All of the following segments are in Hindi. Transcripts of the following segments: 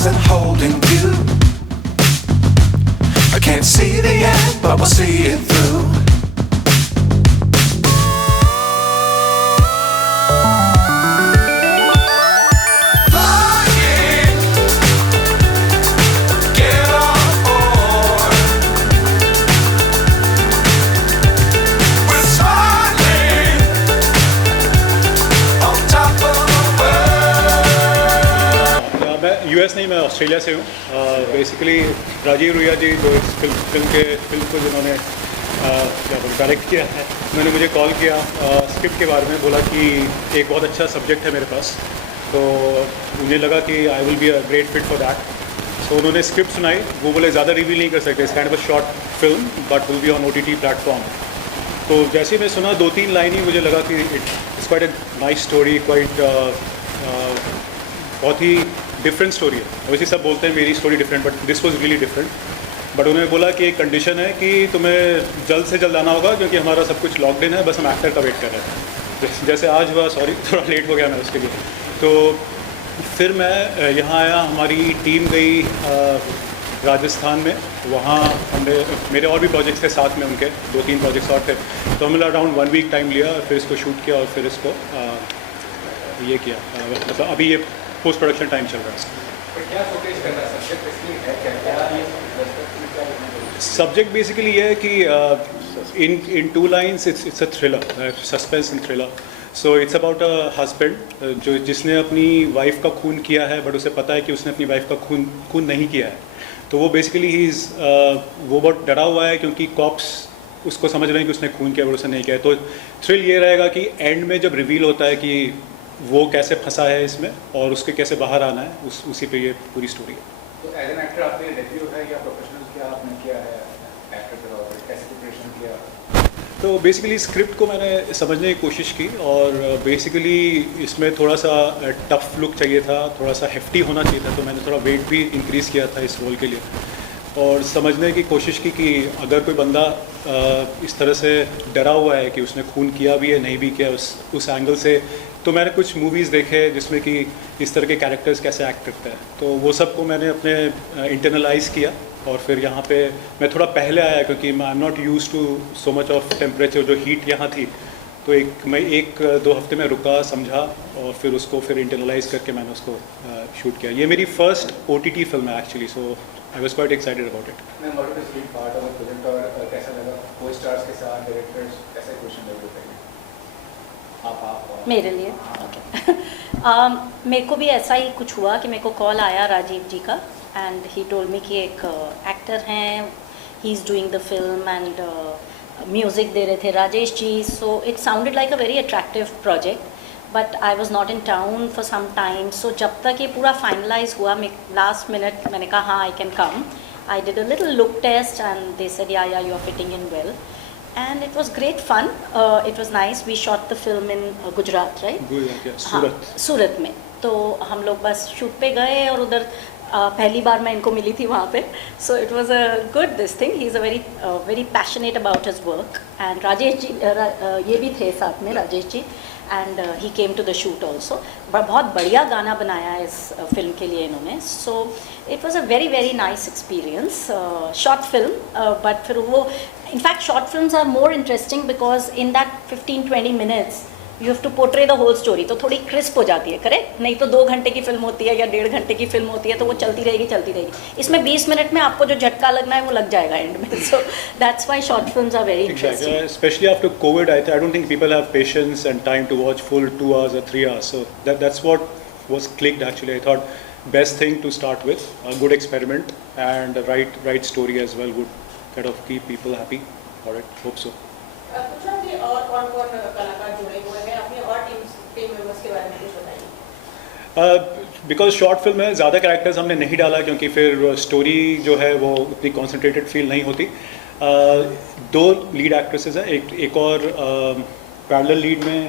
arms and holding you. I can't see the end, but we'll see it through. US नहीं, मैं ऑस्ट्रेलिया से हूँ। बेसिकली राजीव रुइया जी जो इस फिल्म को जिन्होंने डायरेक्ट किया है, उन्होंने मुझे कॉल किया स्क्रिप्ट के बारे में, बोला कि एक बहुत अच्छा सब्जेक्ट है मेरे पास, तो मुझे लगा कि I will be a great fit for that. तो उन्होंने स्क्रिप्ट सुनाई, वो बोले ज़्यादा रिवील नहीं कर सकते, इस kind of a short film but will be on OTT platform. तो जैसे ही मैं सुना 2-3 लाइन ही मुझे लगा कि it's quite a nice story, quite बहुत ही डिफरेंट स्टोरी है। वैसे सब बोलते हैं मेरी story different, but this was really different. But उन्होंने बोला कि एक कंडीशन है कि तुम्हें जल्द से जल्द आना होगा, क्योंकि हमारा सब कुछ लॉकड इन है, बस हम एक्टर का वेट कर रहे थे। जैसे आज हुआ, सॉरी थोड़ा लेट हो गया मैं उसके लिए। तो फिर मैं यहाँ आया, हमारी टीम गई राजस्थान में, वहाँ हमने मेरे और भी प्रोजेक्ट्स थे साथ में, उनके 2-3 प्रोजेक्ट्स और थे, तो हमने अराउंड 1 वीक टाइम लिया, फिर इसको शूट किया और फिर इसको ये किया। मतलब अभी ये पोस्ट प्रोडक्शन टाइम चल रहा है। क्या फोकस करना है सब्जेक्ट, इसलिए है क्या सब्जेक्ट बेसिकली ये है कि इन 2 lines it's a thriller, suspense and thriller. So it's about a husband जो जिसने अपनी वाइफ का खून किया है, बट उसे पता है कि उसने अपनी वाइफ का खून नहीं किया है। तो वो बेसिकली वो बहुत डरा हुआ है, क्योंकि कॉप्स उसको समझ रहे हैं कि उसने खून किया, बट उसने नहीं किया है। तो थ्रिल ये रहेगा कि एंड में जब रिवील होता है कि वो कैसे फंसा है इसमें और उसके कैसे बाहर आना है, उसी पे ये पूरी स्टोरी है। तो एज एन एक्टर आपने डेब्यू है या प्रोफेशनल क्या आपने किया है एक्टर के तौर पर, कैसे प्रिपरेशन किया? तो बेसिकली स्क्रिप्ट को मैंने समझने की कोशिश की, और बेसिकली इसमें थोड़ा सा टफ लुक चाहिए था, थोड़ा सा हेफ्टी होना चाहिए था, तो मैंने थोड़ा वेट भी इंक्रीज़ किया था इस रोल के लिए, और समझने की कोशिश की कि अगर कोई बंदा इस तरह से डरा हुआ है कि उसने खून किया भी है नहीं भी किया, उस एंगल से, तो मैंने कुछ मूवीज़ देखे जिसमें कि इस तरह के कैरेक्टर्स कैसे एक्ट करते हैं, तो वो सब को मैंने अपने इंटरनलाइज़ किया। और फिर यहाँ पे मैं थोड़ा पहले आया, क्योंकि I am not use to so much of temperature, जो हीट यहाँ थी, तो मैं 1-2 हफ्ते में रुका, समझा, और फिर उसको इंटरनलाइज़ करके मैंने उसको शूट किया। ये मेरी फर्स्ट OTT फिल्म है actually, so I was quite excited about it. मैं what is the part of the project और कैसा लगा को स्टार्स के साथ, डायरेक्टर्स कैसे क्वेश्चन लगे थे आप मेरे लिए? ओके मेरे को भी ऐसा ही कुछ हुआ कि मेरे को कॉल आया राजीव जी का, एंड ही टोल्ड मी कि एक एक्टर हैं, he is doing the film, and music दे रहे थे Rajesh ji, so it sounded like a very attractive project, but I was not in town for some time, so जब तक ये पूरा फाइनलाइज हुआ, लास्ट मिनट मैंने कहा हाँ I can come, I did a little look test and they said yeah you are fitting in well, and it was great fun. It was nice. We shot the film in Gujarat, right? Gujarat, yeah. Surat. सूरत में। तो हम लोग बस शूट पे गए, और उधर पहली बार मैं इनको मिली थी वहाँ पे, so it was a good this thing. He is a very passionate about his work, and Rajesh ji ये भी थे साथ में, Rajesh ji, and he came to the shoot also. बहुत बढ़िया गाना बनाया है इस फिल्म के लिए इन्होंने, so it was a very nice experience. Short film, but फिर वो in fact short films are more interesting because in that 15-20 minutes you have to portray the whole story, तो थोड़ी क्रिस्प हो जाती है, करेक्ट? नहीं तो 2 घंटे की फिल्म होती है या 1.5 घंटे की फिल्म होती है, तो वो चलती रहेगी। इसमें 20 मिनट में आपको जो झटका लगना है वो लग जाएगा एंड में, so that's why short films are very interesting. Especially after COVID, I don't think people have patience and time to watch full 2 hours or 3 hours, so that's what was clicked actually. I thought best thing to start with, a good experiment, and a right story as well would kind of keep people happy for it. Hope so. कुछ आपके और कौन-कौन कलाकार जुड़े हुए हैं, अपने और टीम मेंबर्स के बारे में कुछ बताइए। बिकॉज शॉर्ट फिल्म है, ज़्यादा कैरेक्टर्स हमने नहीं डाला, क्योंकि फिर स्टोरी जो है वो उतनी कॉन्सेंट्रेटेड फील नहीं होती। 2 लीड एक्ट्रेसेस हैं, एक और पैरेलल लीड में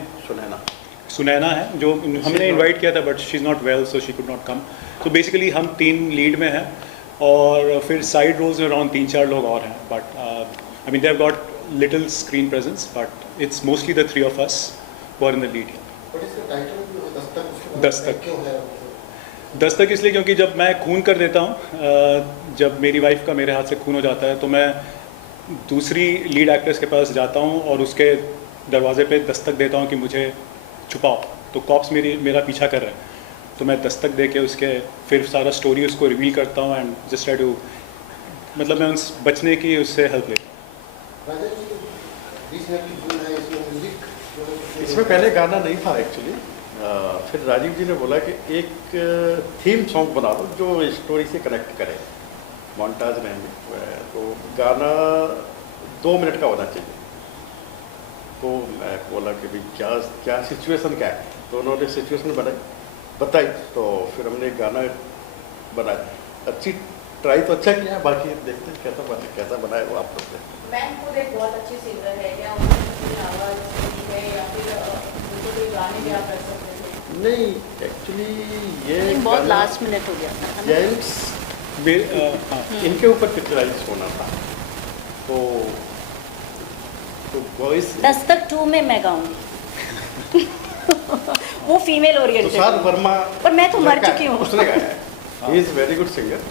सुनैना है, जो हमने इनवाइट किया था, but she is not well, so she could not come. तो बेसिकली हम 3 लीड में हैं, और फिर साइड रोल्स में अराउंड 3-4 लोग और हैं, but I mean they have got little screen presence, but it's mostly the 3 of us who are in the lead here. What is the title? Dastak? Dastak. क्यों है? दस्तक इसलिए क्योंकि जब मैं खून कर देता हूँ, जब मेरी वाइफ का मेरे हाथ से खून हो जाता है तो मैं दूसरी लीड एक्ट्रेस के पास जाता हूँ और उसके दरवाजे पे दस्तक देता हूँ कि मुझे छुपाओ। तो कॉप्स मेरा पीछा कर रहे हैं, तो मैं दस्तक दे के उसके फिर सारा स्टोरी उसको रिवील करता हूँ एंड जस्ट ट्राई टू, मतलब मैं उस बचने की उससे हेल्प लेता हूँ। इसमें पहले गाना नहीं था एक्चुअली, फिर राजीव जी ने बोला कि एक थीम सॉन्ग बना दो जो स्टोरी से कनेक्ट करे, मोन्टाज रहेंगे, तो गाना 2 मिनट का होना चाहिए। तो मैं बोला कि भाई क्या सिचुएशन क्या है, तो उन्होंने सिचुएशन बताई, तो फिर हमने एक गाना बनाया। अच्छी ट्राई तो अच्छा किया, बाकी देखते हैं कैसा बनाए वो आप लोग। मैम खुद एक बहुत अच्छी सिंगर है, क्या उनकी आवाज़ है या फिर उनको कोई गाने भी आप कर सकते थे? नहीं, एक्चुअली ये बहुत लास्ट मिनट हो गया था। जेंट्स इनके ऊपर पिक्चराइज होना था, तो वॉइस दस्तक 2 में मैं गाऊंगी। वो फीमेल ओरिएंटेड। तुषार वर्मा, पर मैं तो मर लड़का चुकी हूँ। उसने गाया है, he is very good singer,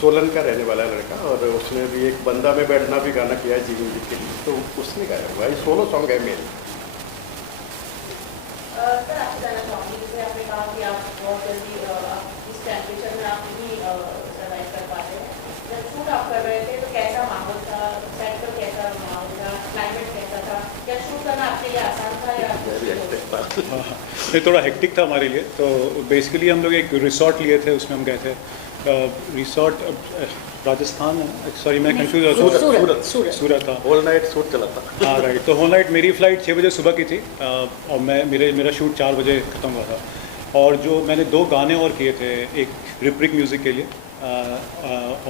Solan का रहने वाला लड़का, और उसने भी एक बंदा में बैठना भी गाना किया है जीवन जी के लिए, तो उसने गाया हुआ है, सोलो सॉन्ग है मेरे। सर आपसे जानना चाहूँगी, जैसे आपने कहा कि आप बहुत जल्दी इस टेम्परेचर में आप नहीं सर्वाइव कर पाते हैं, जब शूट आप कर रहे थे तो कैसा माहौल था, सेट पर कैसा माहौल था, क्लाइमेट कैसा था, क्या शूट करना आपके लिए आसान था या ये थोड़ा हेक्टिक था हमारे लिए। तो बेसिकली हम लोग एक रिसोर्ट लिए थे, उसमें हम गए थे। रिसोर्ट राजस्थान, सॉरी मैं कंफ्यूज हो गया, सूरत था। होल नाइट शूट चला था। हाँ राइट, तो होल नाइट मेरी फ़्लाइट 6 बजे सुबह की थी, और मेरा शूट 4 बजे ख़त्म हुआ था। और जो मैंने 2 गाने और किए थे, एक रिप्रिक म्यूज़िक के लिए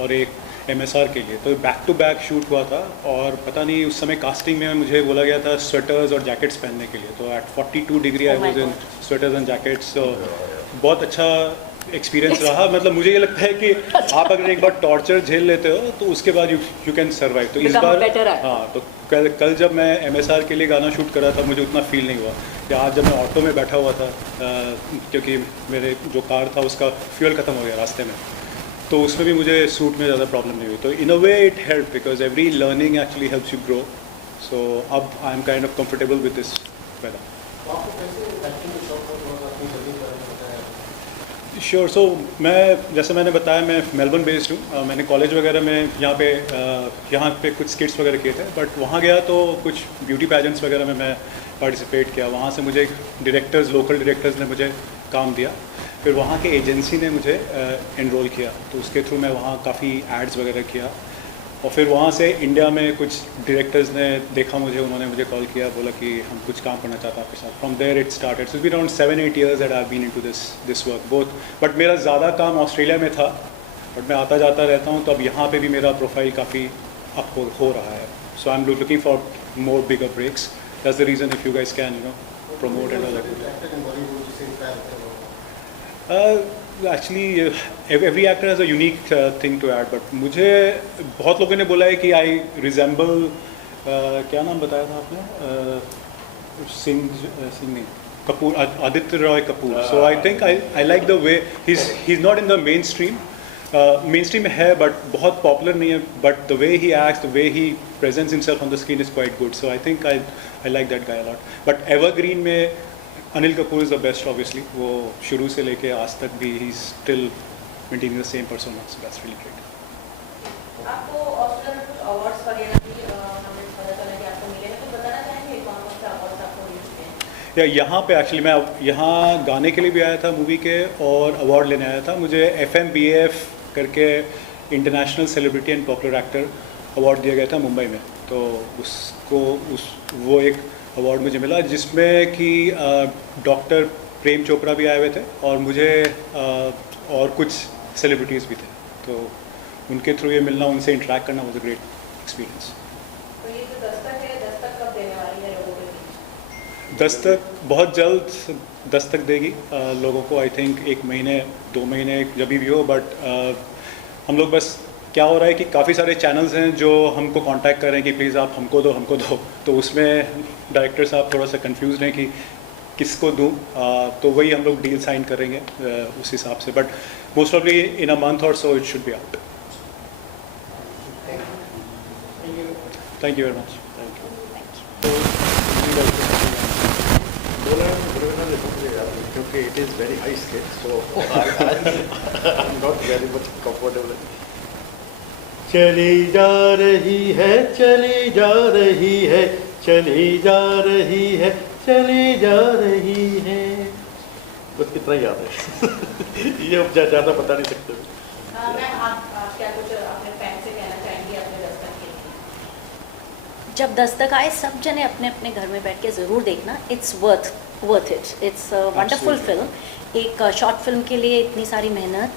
और एक MSR के लिए, तो बैक टू बैक शूट हुआ था। और पता नहीं उस समय कास्टिंग में मुझे बोला गया था स्वेटर्स और जैकेट्स पहनने के लिए, तो at 42 degree I was in sweaters and jackets. बहुत अच्छा एक्सपीरियंस रहा। मतलब मुझे ये लगता है कि आप अगर एक बार टॉर्चर झेल लेते हो तो उसके बाद यू कैन सर्वाइव। तो इस बार हाँ, तो कल जब मैं MSR के लिए गाना शूट करा था, मुझे उतना फील नहीं हुआ कि आज जब मैं ऑटो में बैठा हुआ था, क्योंकि मेरे जो कार था उसका फ्यूल ख़त्म हो गया रास्ते में, तो उसमें भी मुझे सूट में ज़्यादा प्रॉब्लम नहीं हुई। तो in a way it help, because every learning actually helps you grow. So अब I am kind of comfortable with this weather. Sure. So मैं, जैसे मैंने बताया, मैं मेलबर्न बेस्ड हूँ। मैंने कॉलेज वगैरह में यहाँ पे कुछ स्किट्स वगैरह किए थे, बट वहाँ गया तो कुछ ब्यूटी पैजेंट्स वगैरह में मैं पार्टिसिपेट किया। वहाँ से मुझे लोकल डायरेक्टर्स ने मुझे काम दिया, फिर वहाँ के एजेंसी ने मुझे एनरोल किया, तो उसके थ्रू मैं वहाँ काफ़ी एड्स वगैरह किया। और फिर वहाँ से इंडिया में कुछ डायरेक्टर्स ने देखा मुझे, उन्होंने मुझे कॉल किया, बोला कि हम कुछ काम करना चाहते हैं आपके साथ। From there it started. So it's been around 7-8 years that I have been into this work both. But मेरा ज़्यादा काम ऑस्ट्रेलिया में था, बट मैं आता जाता रहता हूँ, तो अब यहाँ पे भी मेरा प्रोफाइल काफ़ी अप हो रहा है। So I am looking for more bigger breaks. That's the reason if you guys can promote and all that. Actually, every actor has a unique thing to add, but मुझे बहुत लोगों ने बोला है कि I resemble क्या नाम बताया था आपने, सिंह नहीं, Kapoor, Aditya Roy Kapoor. So I think I like the way he's not in the mainstream. Mainstream है but बहुत popular नहीं है, but the way he acts, the way he presents himself on the screen is quite good. So I think I like that guy a lot. But evergreen में Anil Kapoor is the best obviously. वो शुरू से लेके आज तक भी he still maintaining the same persona. So that's really great. आपको ऑस्ट्रेलिया में कुछ अवार्ड्स वगैरह भी हमें पता चला कि आपको मिले हैं, तो बताना चाहेंगे कौन कौन से अवार्ड्स आपको मिले हैं? या यहाँ पे एक्चुअली मैं यहाँ गाने के लिए भी आया था मूवी के, और अवार्ड लेने आया था. मुझे FMBAF करके international celebrity and popular actor award दिया गया था मुंबई में. तो वो एक अवार्ड मुझे मिला, जिसमें कि डॉक्टर प्रेम चोपड़ा भी आए हुए थे, और मुझे और कुछ सेलिब्रिटीज़ भी थे. तो उनके थ्रू ये मिलना, उनसे इंटरेक्ट करना वाज अ ग्रेट एक्सपीरियंस. तो ये जो दस्तक है, दस्तक कब देने वाली है लोगों के बीच? दस्तक बहुत जल्द दस्तक देगी लोगों को. आई थिंक 1 महीने 2 महीने जब भी हो. बट हम लोग बस, क्या हो रहा है कि काफ़ी सारे चैनल्स हैं जो हमको कांटेक्ट कर रहे हैं कि प्लीज़ आप हमको दो. तो उसमें डायरेक्टर साहब थोड़ा सा कंफ्यूज हैं कि किसको दूँ, तो वही हम लोग डील साइन करेंगे उस हिसाब से, बट मोस्ट ऑफली in a month or so it should be out. Thank you very much. बोला क्योंकि it is very high scale, so I am not very much comfortable. चली जा रही है, चली जा रही है, चली जा रही है, चली जा रही है, बस इतना ही याद है। ये अब ज़्यादा बता नहीं सकते। मैम आप क्या कुछ अपने फैन से कहना चाहेंगी अपने दस्तक के लिए? जब दस्तक आए सब जने अपने अपने घर में बैठ के ज़रूर देखना, it's worth it, it's wonderful film. एक शॉर्ट फिल्म के लिए इतनी सारी मेहनत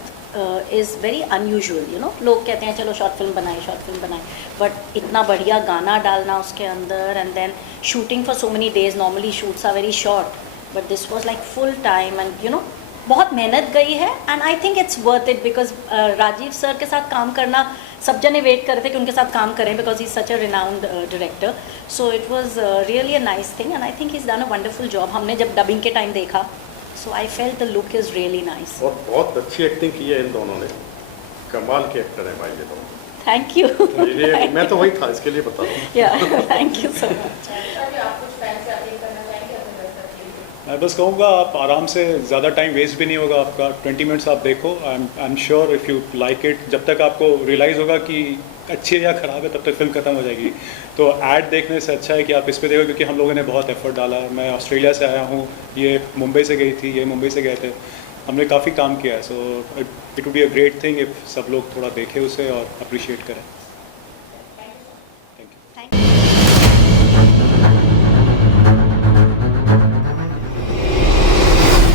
is very unusual, you know. लोग कहते हैं चलो शॉर्ट फिल्म बनाए, बट इतना बढ़िया गाना डालना उसके अंदर, and then shooting for so many days, normally shoots are very short, but this was like full time, and you know बहुत मेहनत गई है, and I think it's worth it, because Rajiv sir के साथ काम करना सब जने वेट कर रहे थे कि उनके साथ काम करें, because he is such a renowned director, so it was really a nice thing, and I think is done a wonderful job. हमने जब डबिंग के टाइम देखा, so I felt the look is really nice. और बहुत अच्छी एक्टिंग की है इन दोनों ने, कमाल के एक्टर हैं भाई ये दोनों। Thank you. इसलिए मैं तो वही था, इसके लिए बता रहा हूँ। या थैंक यू सो मच। अभी आप कुछ फैन से अपील करना चाहेंगे अपने दस्तक के लिए? मैं बस कहूँगा आप आराम से, ज़्यादा टाइम वेस्ट भी नहीं होगा आपका, 20 मिनट्स आप देखो, I am sure if you like it. जब तक आपको रियलाइज़ होगा कि अच्छी है या ख़राब है, तब तक फिल्म ख़त्म हो जाएगी। तो ऐड देखने से अच्छा है कि आप इस पे देखो, क्योंकि हम लोगों ने बहुत एफर्ट डाला है। मैं ऑस्ट्रेलिया से आया हूँ, ये मुंबई से गई थी, ये मुंबई से गए थे, हमने काफ़ी काम किया है। So it would be a great thing if सब लोग थोड़ा देखें उसे और अप्रिशिएट करें।